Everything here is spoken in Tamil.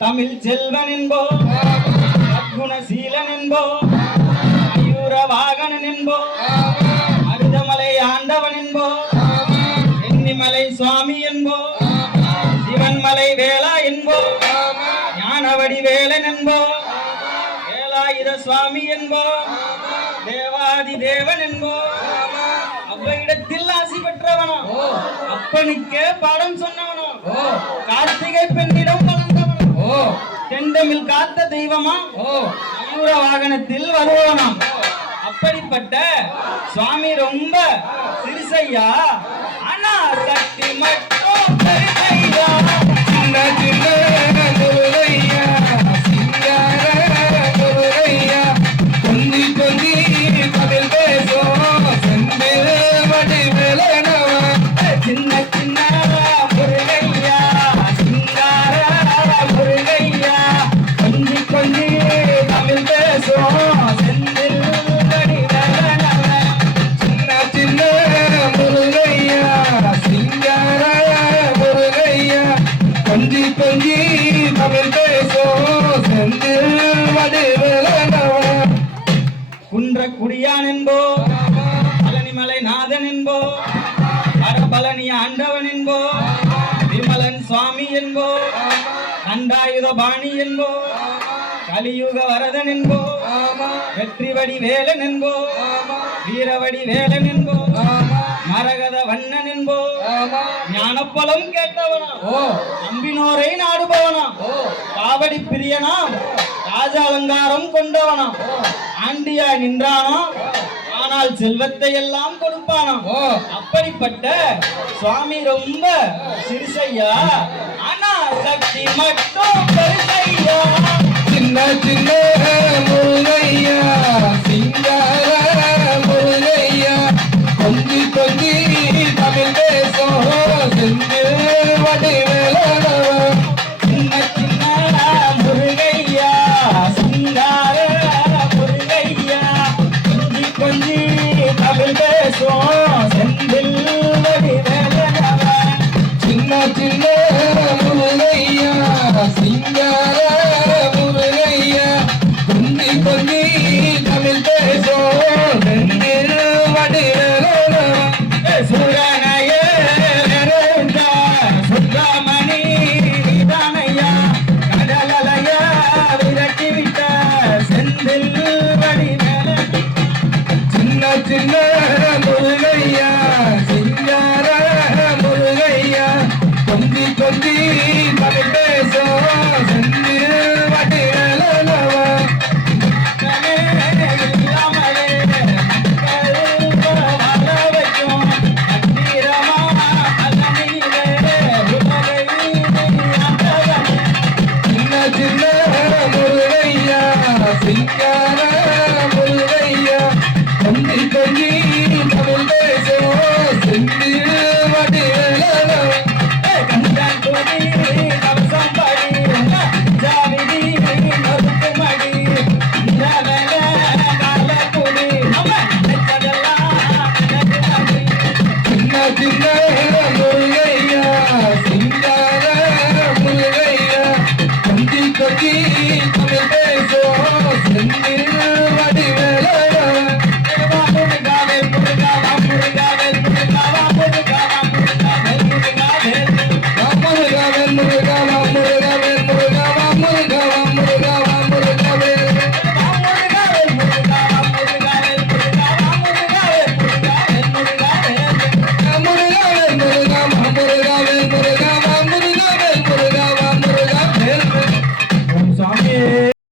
தமிழ் செல்வன் என்போ, குணசீலன் என்போ, மயூர வாகனன் என்போ, மருதமலை ஆண்டவன் என்போ, வெண்ணிமலை சுவாமி என்போ, சிவன்மலை வேளா என்போ, ஞானவடி வேலன் என்போ, வேலாயுத சுவாமி என்போ, தேவாதி தேவன் என்போ, அவ்வையிடத்தில் ஆசி பெற்றவனோ, அப்பனுக்கே பாடம் சொன்னவனோ, கார்த்திகை பெண்ணிடம் வளர்ந்தவனோ, தெண்டமில் காத்த தெய்வமா, மயூர வாகனத்தில் வருவனாம். அப்படிப்பட்ட சுவாமி ரொம்ப சிறுசையா, ஆனா சக்தி மட்டும் பெருசையா. சின்ன சின்ன முருகையா, சிங்கார முருகையா, கொஞ்சி கொஞ்சி தமிழ் பேசும் செந்தில் வடிவேலனவா. சின்ன சின்ன முருகையா, சிங்கார முருகையா, கொஞ்சி கொஞ்சி தமிழ் பேசும் செந்தில் வடிவேலனவா. சின்ன சின்ன முருகையா, சிங்கார முருகையா, கொஞ்சி கொஞ்சி தமிழ் பேசும் செந்தில் வடிவேலனவா. குன்றக்குடியான் என்போ, பழனிமலை நாதன் என்போ, பரபலனி ஆண்டவன் என்போ, விமலன் சுவாமி என்போ, கண்டாயுத பாணி என்போ, கலியுக வரதன் என்போ, வெற்றிவடி வேலன் என்போ, வீரவடி வேலன் என்போ, மரகத வண்ணன் என்போ, ஞானப்பழம் கேட்டவனா, நம்பினோரை நாடுபவனா, காவடி பிரியனாம், ராஜ அலங்காரம் கொண்டவனாம், ஆண்டியா நின்றானாம், ஆனால் செல்வத்தை எல்லாம் கொடுப்பானாம். அப்படிப்பட்ட சுவாமி ரொம்ப சிறுசையா, ஆனா சக்தி மட்டும் பெருசையா. சின்ன சின்ன முருகையா, சிங்கார முருகையா, கொஞ்சி கொஞ்சி தமிழ் பேசும் செந்தில் வடிவேலனவா. சின்ன சின்ன முருகையா, சிங்கார முருகையா, கொஞ்சி கொஞ்சி தமிழ் பேசும் செந்தில் வடிவேலனவா. சின்ன சின்ன முருகையா, சிங்கார